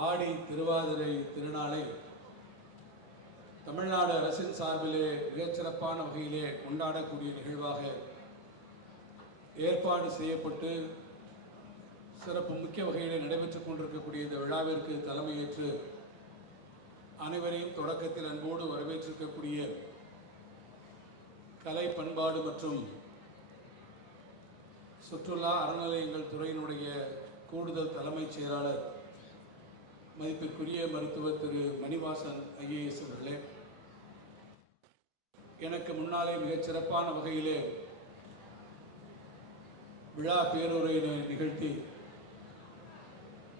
ஆடி திருவாதிரை திருநாளை தமிழ்நாடு அரசின் சார்பிலே மிகச்சிறப்பான வகையிலே கொண்டாடக்கூடிய நிகழ்வாக ஏற்பாடு செய்யப்பட்டு சிறப்பு முக்கிய வகையிலே நடைபெற்றுக் கொண்டிருக்கக்கூடிய இந்த விழாவிற்கு தலைமையேற்று அனைவரையும் தொடக்கத்தில் அன்போடு வரவேற்றிருக்கக்கூடிய கலை பண்பாடு மற்றும் சுற்றுலா அறநிலையங்கள் துறையினுடைய கூடுதல் தலைமைச் செயலாளர் மதிப்புக்குரிய மருத்துவர் திரு மணிவாசன் ஐஏஎஸ் அவர்களே எனக்கு முன்னாலே மிகச் சிறப்பான வகையிலே விழா பேருரையினை நிகழ்த்தி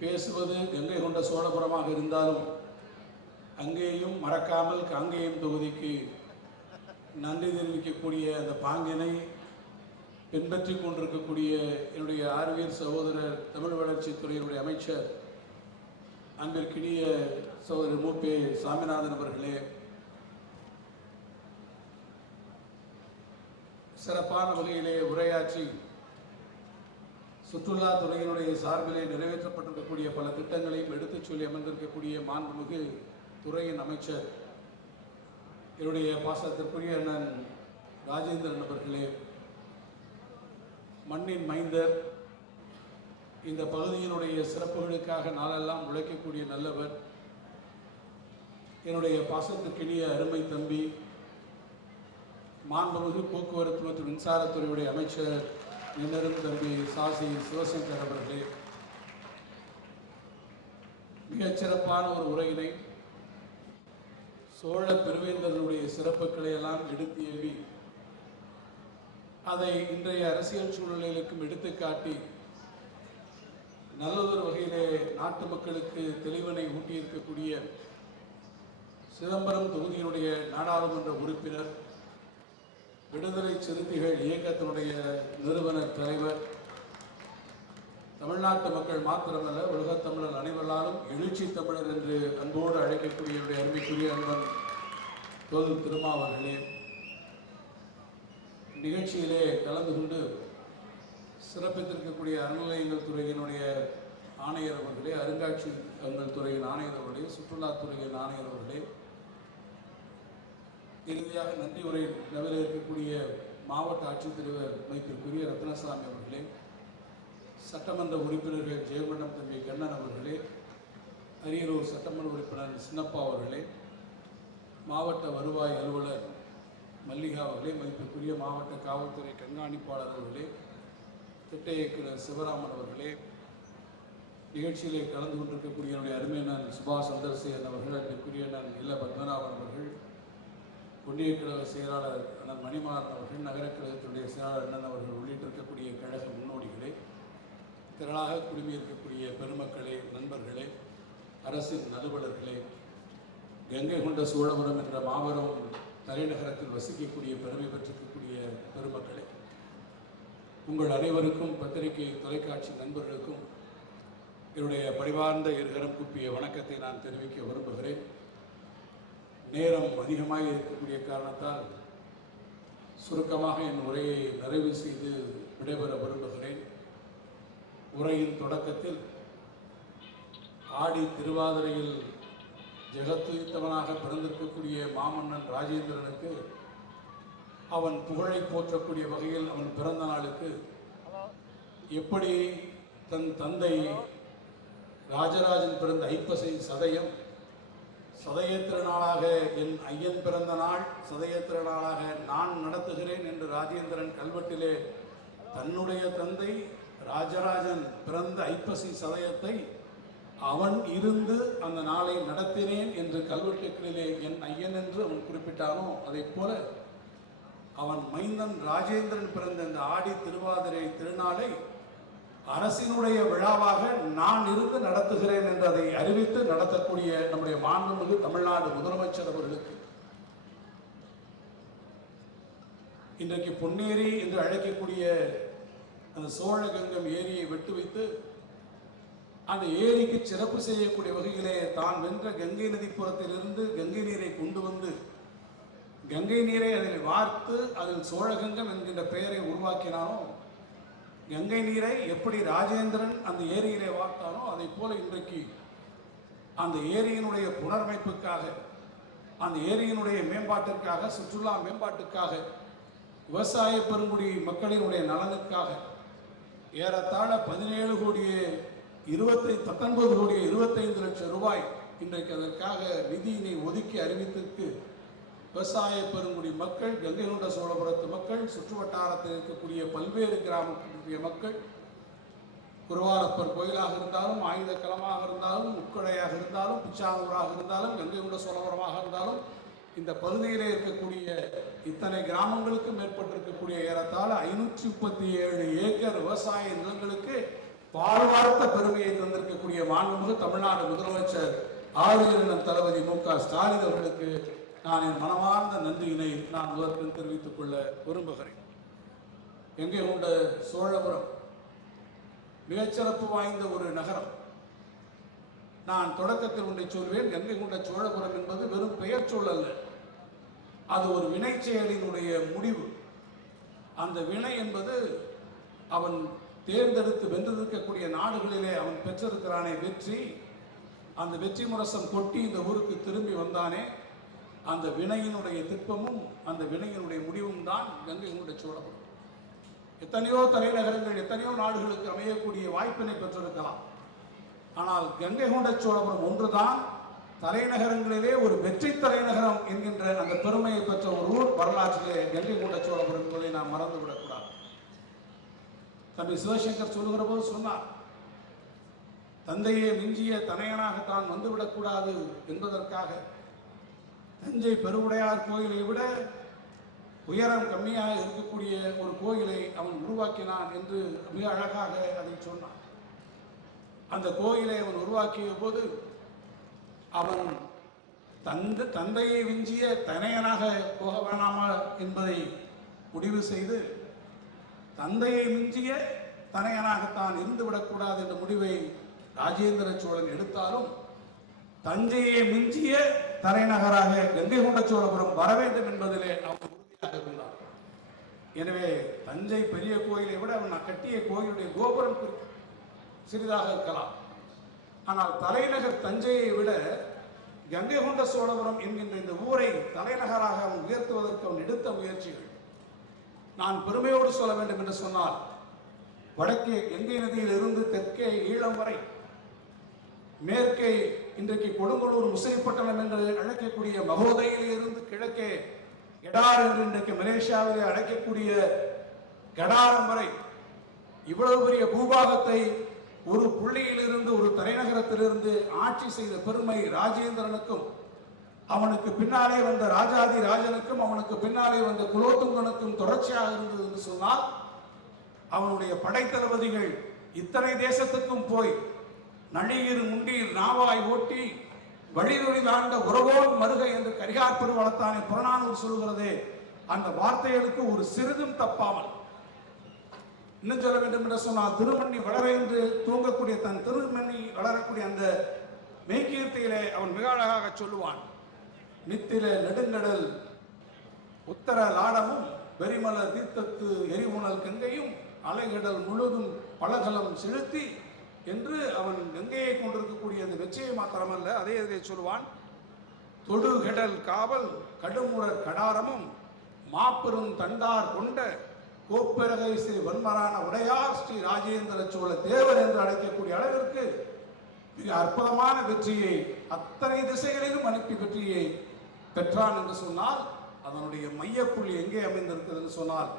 பேசுவது கங்கை கொண்ட சோழபுரமாக இருந்தாலும் அங்கேயும் மறக்காமல் காங்கேயம் தொகுதிக்கு நன்றி தெரிவிக்கக்கூடிய அந்த பாங்கினை பின்பற்றி கொண்டிருக்கக்கூடிய என்னுடைய ஆர்வியர் சகோதரர் தமிழ் வளர்ச்சித்துறையினுடைய அமைச்சர் அன்பிற்கினிய சகோதரர் மூப்பே சாமிநாதன் அவர்களே சிறப்பான வகையிலே உரையாற்றி சுற்றுலாத்துறையினுடைய சார்பிலே நிறைவேற்றப்பட்டிருக்கக்கூடிய பல திட்டங்களையும் எடுத்துச் சொல்லி அமர்ந்திருக்கக்கூடிய மாண்புமிகு துறையின் அமைச்சர் என்னுடைய பாசத்திற்குரிய அண்ணன் ராஜேந்திரன் அவர்களே மண்ணின் மைந்தர் இந்த பகுதியினுடைய சிறப்புகளுக்காக நாளெல்லாம் உழைக்கக்கூடிய நல்லவர் என்னுடைய பாசத்துக்கினிய அருமை தம்பி மாண்புமிகு போக்குவரத்து மற்றும் மின்சாரத்துறையுடைய அமைச்சர் நின்னரும் தம்பி சாசி சிவசங்கர் அவர்களே. மிகச் சிறப்பான ஒரு உரையினை சோழ பெருவேந்தர்களுடைய சிறப்புகளை எல்லாம் எடுத்து அதை இன்றைய அரசியல் சூழ்நிலைகளுக்கும் எடுத்துக்காட்டி நல்லதொரு வகையிலே நாட்டு மக்களுக்கு தெளிவினை ஊட்டியிருக்கக்கூடிய சிதம்பரம் தொகுதியினுடைய நாடாளுமன்ற உறுப்பினர் விடுதலை சிறுத்தைகள் இயக்கத்தினுடைய நிறுவனர் தலைவர் தமிழ்நாட்டு மக்கள் மாத்திரமல்ல உலகத் தமிழர் அனைவராலும் எழுச்சி தமிழர் என்று அன்போடு அழைக்கக்கூடிய அருமைக்குரிய அன்பன் தோல் திருமாவர்களே நிகழ்ச்சியிலே கலந்து கொண்டு சிறப்பித்திருக்கக்கூடிய அறநிலையங்கள் துறையினுடைய ஆணையர் அவர்களே அருங்காட்சியகங்கள் துறையின் ஆணையர் அவர்களே சுற்றுலாத்துறையின் ஆணையர் அவர்களே. இறுதியாக நன்றி உரை லெவலில் இருக்கக்கூடிய மாவட்ட ஆட்சித்தலைவர் மைத்திற்குரிய ரத்னசாமி அவர்களே சட்டமன்ற உறுப்பினர்கள் ஜெயமண்டம் தம்பி கண்ணன் அவர்களே அரியலூர் சட்டமன்ற உறுப்பினர் சின்னப்பா அவர்களே மாவட்ட வருவாய் அலுவலர் மல்லிகா அவர்களே மதிப்பிற்குரிய மாவட்ட காவல்துறை கண்காணிப்பாளர் அவர்களே திட்ட இயக்குனர் சிவராமன் அவர்களே நிகழ்ச்சியிலே கலந்து கொண்டிருக்கக்கூடிய என்னுடைய அருமையான சுபாஷ் சந்திரசேகரன் அவர்கள் அன்பிற்குரிய அண்ணன் இல்ல பத்மநாபன் அவர்கள் புண்ணிய கழக செயலாளர் அண்ணன் மணிமாறன் அவர்கள் நகரக் கழகத்தினுடைய செயலாளர் அண்ணன் அவர்கள் உள்ளிட்டு இருக்கக்கூடிய கழக முன்னோடிகளே திரளாக குழுமி இருக்கக்கூடிய பெருமக்களே நண்பர்களே அரசின் நலுவலர்களே கங்கை கொண்ட சோழபுரம் என்ற மாபெரும் தலைநகரத்தில் வசிக்கக்கூடிய பெருமை பெற்றிருக்கக்கூடிய பெருமக்களே உங்கள் அனைவருக்கும் பத்திரிகை தொலைக்காட்சி நண்பர்களுக்கும் என்னுடைய பரிவார்ந்த இருகரம் குப்பிய வணக்கத்தை நான் தெரிவிக்க விரும்புகிறேன். நேரம் அதிகமாக இருக்கக்கூடிய காரணத்தால் சுருக்கமாக என் உரையை நிறைவு செய்து விடைபெற விரும்புகிறேன். உரையின் தொடக்கத்தில் ஆடி திருவாதிரையில் ஜெகத்துயித்தவனாக பிறந்திருக்கக்கூடிய மாமன்னன் ராஜேந்திரனுக்கு அவன் புகழை போற்றக்கூடிய வகையில் அவன் பிறந்த நாளுக்கு எப்படி தன் தந்தை ராஜராஜன் பிறந்த ஐப்பசை சதயம் சதய திருநாளாக என் ஐயன் பிறந்த நாள் சதய திருநாளாக நான் நடத்துகிறேன் என்று ராஜேந்திரன் கல்வெட்டிலே தன்னுடைய தந்தை ராஜராஜன் பிறந்த ஐப்பசி சதயத்தை அவன் இருந்து அந்த நாளை நடத்தினேன் என்று கல்வெட்டுக்களிலே என் ஐயன் என்று அவன் குறிப்பிட்டானோ அதை போல அவன் மைந்தன் ராஜேந்திரன் பிறந்த இந்த ஆடி திருவாதிரை திருநாளை அரசினுடைய விழாவாக நான் இருந்து நடத்துகிறேன் என்று அதை அறிவித்து நடத்தக்கூடிய நம்முடைய மாண்புமிகு தமிழ்நாடு முதலமைச்சர் அவர்களுக்கு இன்றைக்கு பொன்னேரி என்று அழைக்கக்கூடிய அந்த சோழகங்கம் ஏரியை வெட்டு வைத்து அந்த ஏரிக்கு சிறப்பு செய்யக்கூடிய வகையிலே தான் வென்ற கங்கை நதிப்புறத்திலிருந்து கங்கை நீரை கொண்டு வந்து கங்கை நீரை அதில் வார்த்து அதில் சோழகங்கம் என்கின்ற பெயரை உருவாக்கினானோ கங்கை நீரை எப்படி ராஜேந்திரன் அந்த ஏரியிலே வார்த்தானோ அதை போல இன்றைக்கு அந்த ஏரியினுடைய புனரமைப்புக்காக அந்த ஏரியினுடைய மேம்பாட்டிற்காக சுற்றுலா மேம்பாட்டுக்காக விவசாய பெருங்குடி மக்களினுடைய நலனுக்காக ஏறத்தாழ பதினேழு கோடியே இருபத்தி பத்தொன்பது கோடியே இருபத்தைந்து லட்சம் ரூபாய் இன்றைக்கு அதற்காக நிதியினை ஒதுக்கி அறிவித்திருக்கு. விவசாய பெருங்குடி மக்கள் கங்கை கொண்ட சோழபுரத்து மக்கள் சுற்று வட்டாரத்தில் இருக்கக்கூடிய பல்வேறு கிராமத்தினுடைய மக்கள் குருவாரப்பர் கோயிலாக இருந்தாலும் ஆயுத களமாக இருந்தாலும் உட்கடையாக இருந்தாலும் பிச்சாங்கூராக இருந்தாலும் கங்கை கொண்ட சோழபுரமாக இருந்தாலும் இந்த பகுதியிலே இருக்கக்கூடிய இத்தனை கிராமங்களுக்கு மேற்பட்டிருக்கக்கூடிய ஏறத்தாழ ஐநூற்றி முப்பத்தி ஏழு ஏக்கர் விவசாய நிலங்களுக்கு வாழ்வார்த்த பெருமையை தந்திருக்கக்கூடிய மாண்புமிகு தமிழ்நாடு முதலமைச்சர் ஆளுநர் தளபதி மு. க. ஸ்டாலின் அவர்களுக்கு நான் என் மனமார்ந்த நன்றியினை நான் முதற்கண் தெரிவித்துக் கொள்ள விரும்புகிறேன். எங்கே உண்ட சோழபுரம்? மிகச்சிறப்பு வாய்ந்த ஒரு நகரம். நான் தொடக்கத்தில் ஒன்றை சொல்வேன் கங்கை கொண்ட சோழபுரம் என்பது வெறும் பெயர் சொல் அல்ல. அது ஒரு வினை செயலினுடைய முடிவு. அந்த வினை என்பது அவன் தேர்ந்தெடுத்து வென்றிருக்கக்கூடிய நாடுகளிலே அவன் பெற்றிருக்கிறானே வெற்றி. அந்த வெற்றி முரசம் கொட்டி இந்த ஊருக்கு திரும்பி வந்தானே. அந்த வினையினுடைய திருப்பமும் அந்த வினையினுடைய முடிவும் தான் கங்கை கொண்ட சோழபுரம். எத்தனையோ தலைநகரங்கள் எத்தனையோ நாடுகளுக்கு அமையக்கூடிய வாய்ப்பினை பெற்றிருக்கலாம். ஆனால் கங்கை கொண்ட சோழபுரம் ஒன்றுதான் தலைநகரங்களிலே ஒரு வெற்றி தலைநகரம் என்கின்ற அந்த பெருமையை பெற்ற ஒரு ஊர் வரலாற்றிலே கங்கை கொண்ட சோழபுரம் என்பதை நாம் மறந்து விடக்கூடாது தம்பி சிவசங்கர் சொல்லுகிற போது சொன்னார் தந்தையை மிஞ்சிய தனையனாக தான் வந்துவிடக்கூடாது என்பதற்காக தஞ்சை பெருவுடையார் கோயிலை விட உயரம் கம்மியாக இருக்கக்கூடிய ஒரு கோயிலை அவன் உருவாக்கினான் என்று மிக அழகாக அதை சொன்னான். அந்த கோயிலை அவன் உருவாக்கிய போது அவன் தந்த தந்தையை விஞ்சிய தனையனாக போக வேணாமா என்பதை முடிவு செய்து தந்தையை மிஞ்சிய தனையனாகத்தான் இருந்துவிடக்கூடாது என்ற முடிவை ராஜேந்திர சோழன் எடுத்தாலும் தஞ்சையை மிஞ்சிய தலைநகராக கங்கை கொண்ட சோழபுரம் வர வேண்டும் என்பதிலே அவன் உறுதியாக இருந்தார். எனவே தஞ்சை பெரிய கோயிலை விட அவன் கட்டிய கோயிலுடைய கோபுரம் சிறிதாக இருக்கலாம். ஆனால் தலைநகர் தஞ்சையை விட கங்கை கொண்ட சோழபுரம் என்கின்ற இந்த ஊரை தலைநகராக அவன் உயர்த்துவதற்கு அவன் எடுத்த முயற்சிகள். நான் பெருமையோடு சொல்ல வேண்டும் என்று சொன்னால் வடக்கே கங்கை நதியில் இருந்து தெற்கே ஈழம் வரை மேற்கே இன்றைக்கு கொடுங்கலூர் முசிறிப்பட்டணம் என்று அழைக்கக்கூடிய மகோதையில் இருந்து கிழக்கே கெடார் என்று இன்றைக்கு மலேசியாவிலே அழைக்கக்கூடிய கடாரம் வரை இவ்வளவு பெரிய பூபாகத்தை ஒரு புள்ளியிலிருந்து ஒரு தலைநகரத்திலிருந்து ஆட்சி செய்த பெருமை ராஜேந்திரனுக்கும் அவனுக்கு பின்னாலே வந்த ராஜாதி ராஜனுக்கும் அவனுக்கு பின்னாலே வந்த குலோத்துங்கனுக்கும் தொடர்ச்சியாக இருந்தது என்று சொன்னால் அவனுடைய படைத்தளபதிகள் இத்தனை தேசத்துக்கும் போய் நளிர் முண்டீர் நாவாய் ஓட்டி வழிதொழி தாழ்ந்த உறவோர் மருகை என்று கரிகார் பெருவளத்தானே புறநானூர் சொல்கிறது அந்த வார்த்தைகளுக்கு ஒரு சிறிதும் தப்பாமல். இன்னும் சொல்ல வேண்டும் என்று சொன்னால் திருமணி வளர என்று தூங்கக்கூடிய தன் திருமணி வளரக்கூடிய அந்த மெய்கீர்த்தியிலே அவன் மிக அழகாக சொல்லுவான். நித்தில நெடுங்கடல் உத்தர லாடமும் வெறிமலர் தீர்த்தத்து எரிமுனல் கங்கையும் அலைகடல் முழுதும் பலகலம் செலுத்தி என்று அவன் கங்கையை கொண்டிருக்கக்கூடிய அந்த வெற்றியை மாத்திரமல்ல அதே எதிரே சொல்லுவான் தொடுகடல் காவல் கடுமுறர் கடாரமும் மாப்பெரும் தண்டார் கொண்ட கோப்பெரகை ஸ்ரீ வன்மரான உடையார் ஸ்ரீ ராஜேந்திர சோழ தேவர் என்று அழைக்கக்கூடிய அளவிற்கு மிக அற்புதமான வெற்றியை அத்தனை திசைகளிலும் அனுப்பி வெற்றியை பெற்றான் என்று சொன்னால் அதனுடைய மையப்புள்ளி எங்கே அமைந்திருக்கிறது என்று சொன்னால்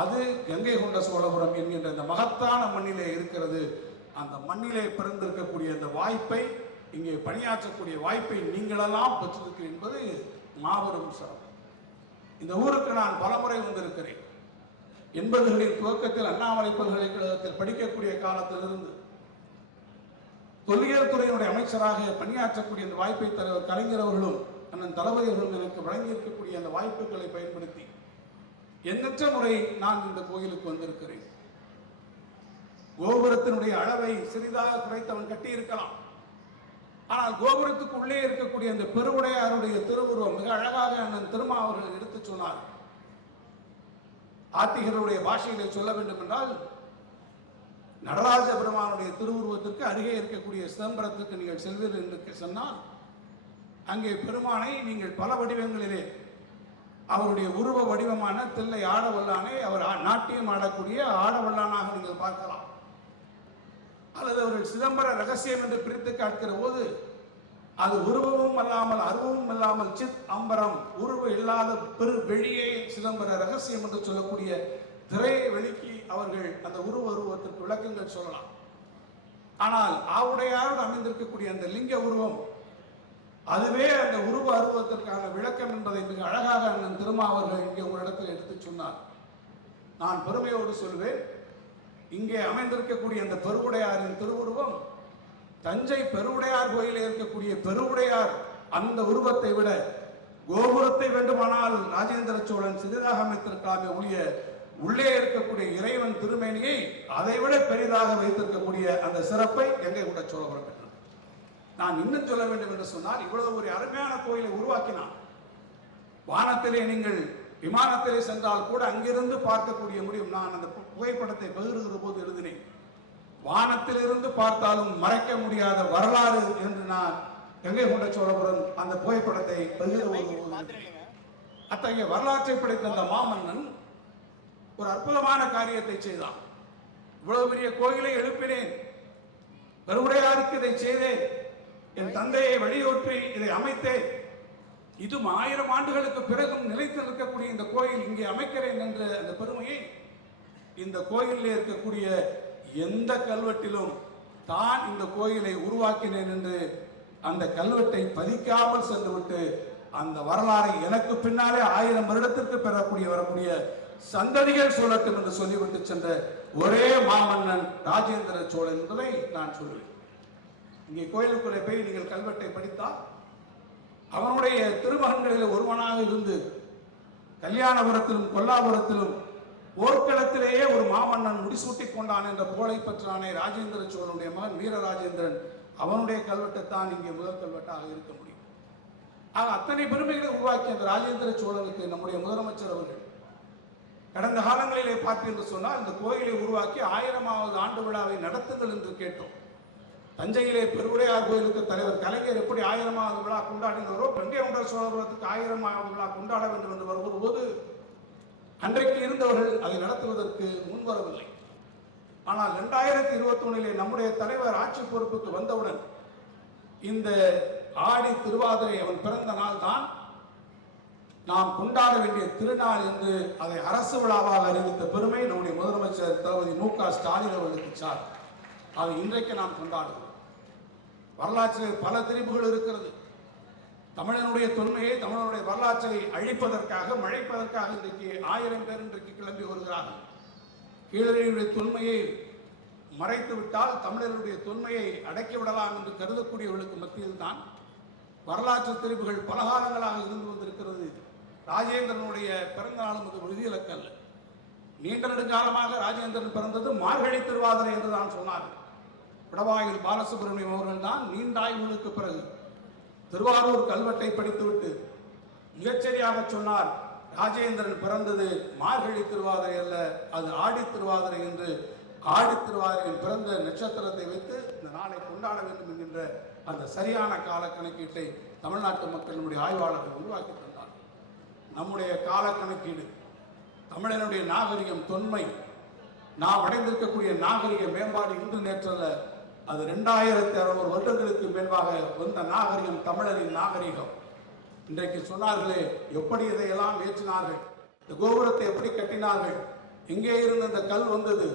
அது கங்கை கொண்ட சோழபுரம் என்கின்ற இந்த மகத்தான மண்ணிலே இருக்கிறது. அந்த மண்ணிலே பிறந்திருக்கக்கூடிய அந்த வாய்ப்பை இங்கே பணியாற்றக்கூடிய வாய்ப்பை நீங்களெல்லாம் பெற்றிருக்கிறீர்கள் என்பது மாபெரும் சிறப்பு. இந்த ஊருக்கு நான் பலமுறை வந்திருக்கிறேன். எண்பதுகளின் துவக்கத்தில் அண்ணாமலை பல்கலைக்கழகத்தில் படிக்கக்கூடிய காலத்திலிருந்து தொல்லியல் துறையினுடைய அமைச்சராக பணியாற்றக்கூடிய அந்த வாய்ப்பை தலைவர் கலைஞர் அவர்களும் அண்ணன் தளபதி அவர்களும் எனக்கு வழங்கியிருக்கக்கூடிய அந்த வாய்ப்புகளை பயன்படுத்தி எண்ணற்ற முறை நான் இந்த கோயிலுக்கு வந்திருக்கிறேன். கோபுரத்தினுடைய அளவை சிறிதாக குறைத்தவன் கட்டியிருக்கலாம். ஆனால் கோபுரத்துக்கு உள்ளே இருக்கக்கூடிய அந்த பெருவுடையாருடைய திருவுருவம் மிக அழகாக அண்ணன் திருமா அவர்கள் எடுத்துச் சொன்னார். ஆத்திகருடைய பாஷையிலே சொல்ல வேண்டும் என்றால் நடராஜ பெருமானுடைய திருவுருவத்திற்கு அருகே இருக்கக்கூடிய சிதம்பரத்துக்கு நீங்கள் செல்வீர்கள் என்று சொன்னால் அங்கே பெருமானை நீங்கள் பல வடிவங்களிலே அவருடைய உருவ வடிவமான தில்லை ஆடவல்லானை அவர் நாட்டியம் ஆடக்கூடிய ஆடவல்லானாக நீங்கள் பார்க்கலாம். அல்லது அவர்கள் சிதம்பர ரகசியம் என்று பிரித்து காட்கிற போது அது உருவமும் அல்லாமல் அருவமும் இல்லாமல் சித் அம்பரம் உருவம் இல்லாத பெரு வெளியே சிதம்பர ரகசியம் என்று சொல்லக்கூடிய திரையை வெளிக்கி அவர்கள் அந்த உருவ உருவத்திற்கு விளக்கங்கள் சொல்லலாம். ஆனால் ஆவுடையாரோடு அமைந்திருக்கக்கூடிய அந்த லிங்க உருவம் அதுவே அந்த உருவ அருவத்திற்கான விளக்கம் என்பதை மிக அழகாக அண்ணன் திருமாவர்கள் இங்கே ஒரு இடத்தில் எடுத்து சொன்னார். நான் பெருமையோடு சொல்வேன் இங்கே அமைந்திருக்கக்கூடிய அந்த பெருவுடையாரின் திருவுருவம் தஞ்சை பெருவுடையார் கோயிலில் இருக்கக்கூடிய பெருவுடையார் அந்த உருவத்தை விட கோபுரத்தை வேண்டுமானால் ராஜேந்திர சோழன் சிறிதாக அமைத்திருக்கலாமே ஒழிய உள்ளே இருக்கக்கூடிய இறைவன் திருமேனியை அதை விட பெரிதாக வைத்திருக்கக்கூடிய அந்த சிறப்பை எங்கே கூட சோழபுரம் பெற்றார் நான் இன்னும் சொல்ல வேண்டும் என்று சொன்னால் இவ்வளவு ஒரு அருமையான கோயிலை உருவாக்கினான். வானத்திலே நீங்கள் விமானத்திலே சென்றால் கூட அங்கிருந்து பார்க்கக்கூடிய முடியும். நான் அந்த புகைப்படத்தை பகிர்கிற போது எழுதினேன். வானத்திலிருந்து பார்த்தாலும் மறைக்க முடியாத வரலாறு என்று நான் கங்கை கொண்ட சோழபுரம் அந்த புகைப்படத்தை பகிர்கிற போது அத்தகைய வரலாற்றை படைத்த அந்த மாமன்னன் ஒரு அற்புதமான காரியத்தை செய்தான். இவ்வளவு பெரிய கோயிலை எழுப்பினேன். பெருவுடையாருக்கு இதை செய்தேன். என் தந்தையை வழியோற்றி இதை அமைத்தேன். இதுவும் ஆயிரம் ஆண்டுகளுக்கு பிறகும் நிலைத்து நிற்கக்கூடிய இந்த கோயில் இங்கே அமைக்கிறேன் என்ற அந்த பெருமையை இந்த கோயிலில் இருக்கக்கூடிய எந்த கல்வெட்டிலும் தான் இந்த கோயிலை உருவாக்கினேன் என்று அந்த கல்வெட்டை பதிக்காமல் சென்றுவிட்டு அந்த வரலாறை எனக்கு பின்னாலே ஆயிரம் வருடத்திற்கு பெறக்கூடிய வரக்கூடிய சந்ததிகள் சொல்லட்டும் என்று சொல்லிவிட்டு சென்ற ஒரே மாமன்னன் ராஜேந்திர சோழன் என்பதை நான் சொல்வேன். இங்கே கோயிலுக்குள்ளே போய் நீங்கள் கல்வெட்டை படித்தால் அவனுடைய திருமகன்களில் ஒருவனாக இருந்து கல்யாணபுரத்திலும் கொல்லாபுரத்திலும் போர்க்களத்திலேயே ஒரு மாமன்னன் முடிசூட்டி கொண்டான் என்ற புகழை பெற்றானே ராஜேந்திர சோழனுடைய மகன் வீரராஜேந்திரன். அவனுடைய கல்வெட்டைத்தான் இங்கே முதல் கல்வெட்டாக இருக்க முடியும். ஆக அத்தனை பெருமைகளை உருவாக்கிய அந்த ராஜேந்திர சோழனுக்கு நம்முடைய முதலமைச்சர் அவர்கள். கடந்த காலங்களிலே பார்த்து என்று சொன்னால் இந்த கோயிலை உருவாக்கி ஆயிரமாவது ஆண்டு விழாவை நடத்துங்கள் என்று கேட்டோம். தஞ்சையிலே பெருவுடையார் கோயிலுக்கு தலைவர் கலைஞர் எப்படி ஆயிரமாவது விழா கொண்டாடினாரோ கங்கை கொண்ட சோழபுரத்துக்கு ஆயிரமாவது விழா கொண்டாட வேண்டும் என்று வரும்போது அன்றைக்கு இருந்தவர்கள் அதை நடத்துவதற்கு முன்வரவில்லை. ஆனால் இரண்டாயிரத்தி இருபத்தி ஒன்னிலே நம்முடைய தலைவர் ஆட்சி பொறுப்புக்கு வந்தவுடன் இந்த ஆடி திருவாதிரை அவன் பிறந்த நாள் தான் நாம் கொண்டாட வேண்டிய திருநாள் என்று அதை அரசு விழாவாக அறிவித்த பெருமை நம்முடைய முதலமைச்சர் தளபதி மு க ஸ்டாலின் அவர்களுக்கு சார். அதை இன்றைக்கு நாம் கொண்டாடுகிறோம். வரலாற்றில் பல திரிபுகள் இருக்கிறது. தமிழனுடைய தொன்மையை தமிழனுடைய வரலாற்றை அழிப்பதற்காக மழைப்பதற்காக இன்றைக்கு ஆயிரம் பேர் இன்றைக்கு கிளம்பி வருகிறார்கள். கீழடியுடைய தொன்மையை மறைத்து விட்டால் தமிழர்களுடைய தொன்மையை அடக்கி விடலாம் என்று கருதக்கூடியவர்களுக்கு மத்தியில் தான் வரலாற்று தெரிவுகள் பலகாரங்களாக இருந்து வந்திருக்கிறது. ராஜேந்திரனுடைய பிறந்த நாளும் அது விதிவிலக்கல்ல நீண்ட நெடுங்காலமாக ராஜேந்திரன் பிறந்தது மார்கழி திருவாதிரை என்று தான் சொன்னார் விடவாயில் பாலசுப்ரமணியம் அவர்கள் தான் நீண்ட ஆய்வுகளுக்கு பிறகு திருவாரூர் கல்வெட்டை படித்துவிட்டு மிகச்சரியாக சொன்னார் ராஜேந்திரன் பிறந்தது மார்கழி திருவாதிரை அல்ல அது ஆடி திருவாதிரை என்று ஆடி திருவாதிரையில் பிறந்த நட்சத்திரத்தை வைத்து இந்த நாளை கொண்டாட வேண்டும் என்கின்ற அந்த சரியான கால கணக்கீட்டை தமிழ்நாட்டு மக்கள் நம்முடைய ஆய்வாளர்கள் உருவாக்கி தந்தார் நம்முடைய கால கணக்கீடு தமிழனுடைய நாகரிகம் தொன்மை நாம் அடைந்திருக்கக்கூடிய நாகரிக மேம்பாடு இன்று நேற்றல்ல அது ரெண்டாயிரத்தி அறுநூறு வருடங்களுக்கு மேல்பாக வந்த நாகரிகம் தமிழரின் நாகரிகம். இன்றைக்கு சொன்னார்களே எப்படி இதையெல்லாம் ஏற்றினார்கள்? இந்த கோபுரத்தை எப்படி கட்டினார்கள்? எங்கே இருந்து இந்த கல் வந்தது?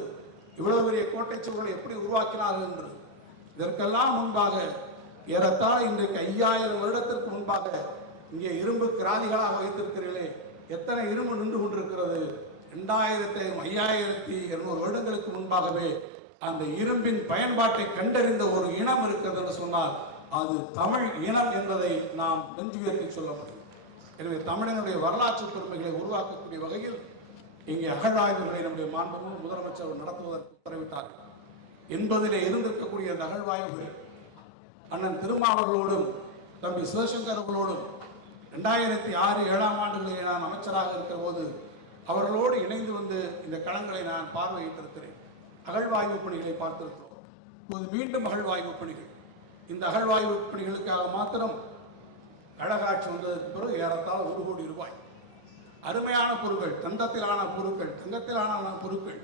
இவ்வளவு பெரிய கோட்டை சுவர்களை எப்படி உருவாக்கினார்கள் என்று. இதற்கெல்லாம் முன்பாக ஏறத்தாழ இன்றைக்கு ஐயாயிரம் வருடத்திற்கு முன்பாக இங்கே இரும்பு கிராதிகளாக வைத்திருக்கிறீர்களே எத்தனை இரும்பு நின்று கொண்டிருக்கிறது? ரெண்டாயிரத்தி ஐயாயிரத்தி இருநூறு வருடங்களுக்கு முன்பாகவே அந்த இரும்பின் பயன்பாட்டை கண்டறிந்த ஒரு இனம் இருக்கிறது என்று சொன்னால் அது தமிழ் இனம் என்பதை நாம் நெஞ்சுயர்த்தி சொல்ல முடியும். எனவே தமிழனுடைய வரலாற்று பெருமைகளை உருவாக்கக்கூடிய வகையில் இங்கே அகழ்வாய்வுகளை நம்முடைய மாண்புமும் முதலமைச்சர் நடத்துவதற்கு உத்தரவிட்டார். என்பதிலே இருந்திருக்கக்கூடிய அந்த அகழ்வாய்வுகள் அண்ணன் திருமாவர்களோடும் தம்பி சிவசங்கர் அவர்களோடும் ரெண்டாயிரத்தி ஆறு ஏழாம் ஆண்டுகளில் நான் அமைச்சராக இருக்கிற போது அவர்களோடு இணைந்து வந்து இந்த களங்களை நான் பார்வையிட்டிருக்கிறேன். அகழ்வாய்வு பணிகளை பார்த்திருக்கிறோம். இப்போது மீண்டும் அகழ்வாய்வு பணிகள். இந்த அகழ்வாய்வு பணிகளுக்காக மாத்திரம் கழகாட்சி வந்ததற்கு பிறகு ஏறத்தாழ ஒரு கோடி ரூபாய். அருமையான பொருட்கள் தந்தத்திலான பொருட்கள் தங்கத்திலான பொருட்கள்.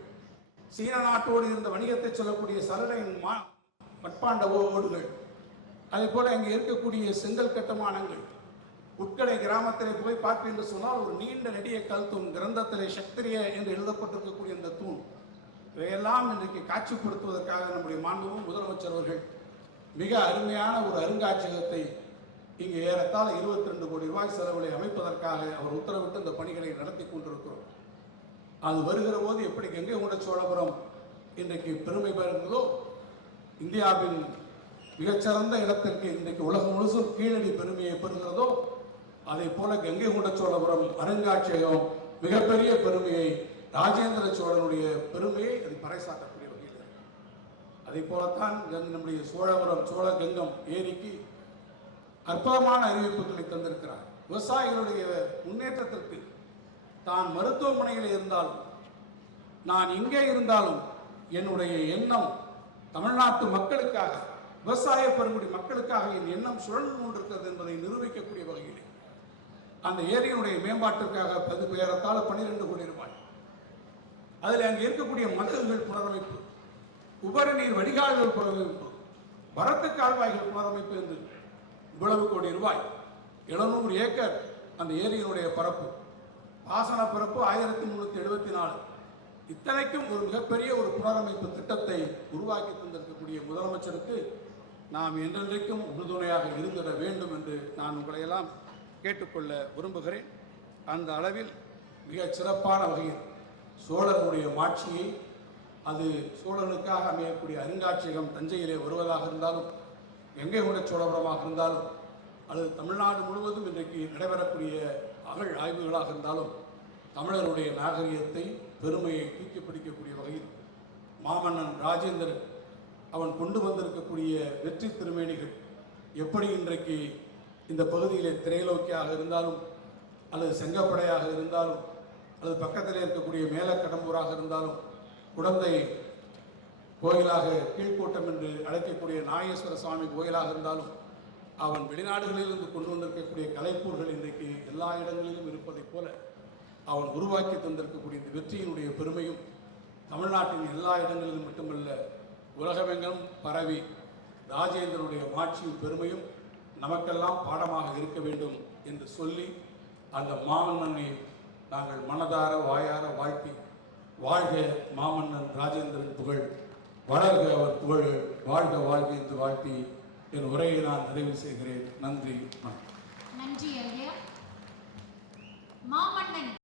சீன நாட்டோடு இருந்த வணிகத்தை சொல்லக்கூடிய சரணையின் மா மட்பாண்ட ஓடுகள். அதே போல அங்கே இருக்கக்கூடிய செங்கல் கட்டுமானங்கள். உட்கடை கிராமத்திலே போய் பார்க்க என்று சொன்னால் ஒரு நீண்ட நெடிய கல் தூண் கிரந்தத்திலே சக்திரிய என்று எழுதப்பட்டிருக்கக்கூடிய இந்த தூண். இவையெல்லாம் இன்றைக்கு காட்சிப்படுத்துவதற்காக நம்முடைய மாண்பும் முதலமைச்சர் அவர்கள் மிக அருமையான ஒரு அருங்காட்சியகத்தை இங்கே ஏறத்தாழ இருபத்தி ரெண்டு கோடி ரூபாய் செலவுகளை அமைப்பதற்காக அவர் உத்தரவிட்டு இந்த பணிகளை நடத்தி கொண்டிருக்கிறோம். அது வருகிற போது எப்படி கங்கை கொண்ட சோழபுரம் இன்றைக்கு பெருமை பெறுகிறதோ இந்தியாவின் மிகச்சிறந்த இடத்திற்கு இன்றைக்கு உலகம் முழுசும் கீழடி பெருமையை பெறுகிறதோ அதே போல கங்கை கொண்ட சோழபுரம் அருங்காட்சியகம் மிகப்பெரிய பெருமையை ராஜேந்திர சோழனுடைய பெருமையை அது பறைசாற்றக்கூடிய வகையில் இருக்கு. அதே போலத்தான் நம்முடைய சோழபுரம் சோழ கங்கம் ஏரிக்கு அற்புதமான அறிவிப்புகளை தந்திருக்கிறார் விவசாயிகளுடைய முன்னேற்றத்திற்கு தான் மருத்துவமனையில் இருந்தாலும் நான் இங்கே இருந்தாலும் என்னுடைய எண்ணம் தமிழ்நாட்டு மக்களுக்காக விவசாய பெருங்குடி மக்களுக்காக என் எண்ணம் சுழன்று கொண்டிருக்கிறது என்பதை நிரூபிக்கக்கூடிய வகையிலே அந்த ஏரியினுடைய மேம்பாட்டிற்காக பது பேரத்தாழ பன்னிரெண்டு கோடி ரூபாய் அதில் அங்கே இருக்கக்கூடிய மதகுகள் புனரமைப்பு உபரி நீர் வடிகால்கள் புனரமைப்பு வரத்து கால்வாய்கள் புனரமைப்பு என்று இவ்வளவு கோடி ரூபாய் எழுநூறு ஏக்கர் அந்த ஏரியினுடைய பரப்பு. பாசன பரப்பு ஆயிரத்தி முந்நூற்றி எழுபத்தி நாலு இத்தனைக்கும் ஒரு மிகப்பெரிய ஒரு புனரமைப்பு திட்டத்தை உருவாக்கி தந்திருக்கக்கூடிய முதலமைச்சருக்கு நாம் என்றென்றைக்கும் உறுதுணையாக இருந்திட வேண்டும் என்று நான் உங்களையெல்லாம் கேட்டுக்கொள்ள விரும்புகிறேன். அந்த அளவில் மிகச் சிறப்பான வகையில் சோழனுடைய மாட்சியை அது சோழனுக்காக அமையக்கூடிய அருங்காட்சியகம் தஞ்சையிலே வருவதாக இருந்தாலும் கங்கை கொண்ட சோழபுரமாக இருந்தாலும் அல்லது தமிழ்நாடு முழுவதும் இன்றைக்கு நடைபெறக்கூடிய அகழ் ஆய்வுகளாக இருந்தாலும் தமிழருடைய நாகரிகத்தை பெருமையை தூக்கி பிடிக்கக்கூடிய வகையில் மாமன்னன் ராஜேந்திரன் அவன் கொண்டு வந்திருக்கக்கூடிய வெற்றி திருமேனிகள் எப்படி இன்றைக்கு இந்த பகுதியிலே திரையிலோக்கியாக இருந்தாலும் அல்லது செங்கப்படையாக இருந்தாலும் அல்லது பக்கத்தில் இருக்கக்கூடிய மேலக்கடம்பூராக இருந்தாலும் குடந்தை கோயிலாக கீழ்க்கூட்டம் என்று அழைக்கக்கூடிய நாகேஸ்வர சுவாமி கோயிலாக இருந்தாலும் அவன் வெளிநாடுகளிலிருந்து கொண்டு வந்திருக்கக்கூடிய கலைப்பூர்கள் இன்றைக்கு எல்லா இடங்களிலும் இருப்பதைப் போல அவன் உருவாக்கி தந்திருக்கக்கூடிய இந்த வெற்றியினுடைய பெருமையும் தமிழ்நாட்டின் எல்லா இடங்களிலும் மட்டுமல்ல உலகமெங்கும் பரவி ராஜேந்திரனுடைய மாட்சியும் பெருமையும் நமக்கெல்லாம் பாடமாக இருக்க வேண்டும் என்று சொல்லி அந்த மாமன்னனை நாங்கள் மனதார வாயார வாழ்த்தி வாழ்க மாமன்னன் ராஜேந்திரன் புகழ். வளர்க அவர் புகழ் வாழ்க வாழ்க என்று வாழ்த்தி என் உரையை நான் நிறைவு செய்கிறேன். நன்றி நன்றி ஐயா. மாமன்னன்